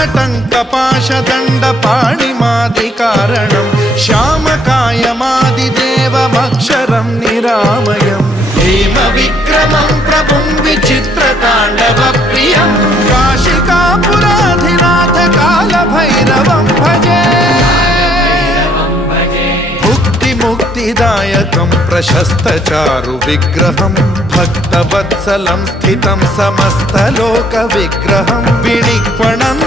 कालटङ्कपाशदण्डपाणिमादिकारणं श्यामकायमादिदेवमक्षरं निरामयम् हेमविक्रमं प्रभुं विचित्रताण्डवप्रियं काशिकापुराधिनाथ कालभैरवं भजे मुक्तिदायकं प्रशस्तचारु विग्रहं भक्तवत्सलं स्थितं समस्तलोकविग्रहं विनिक्वणं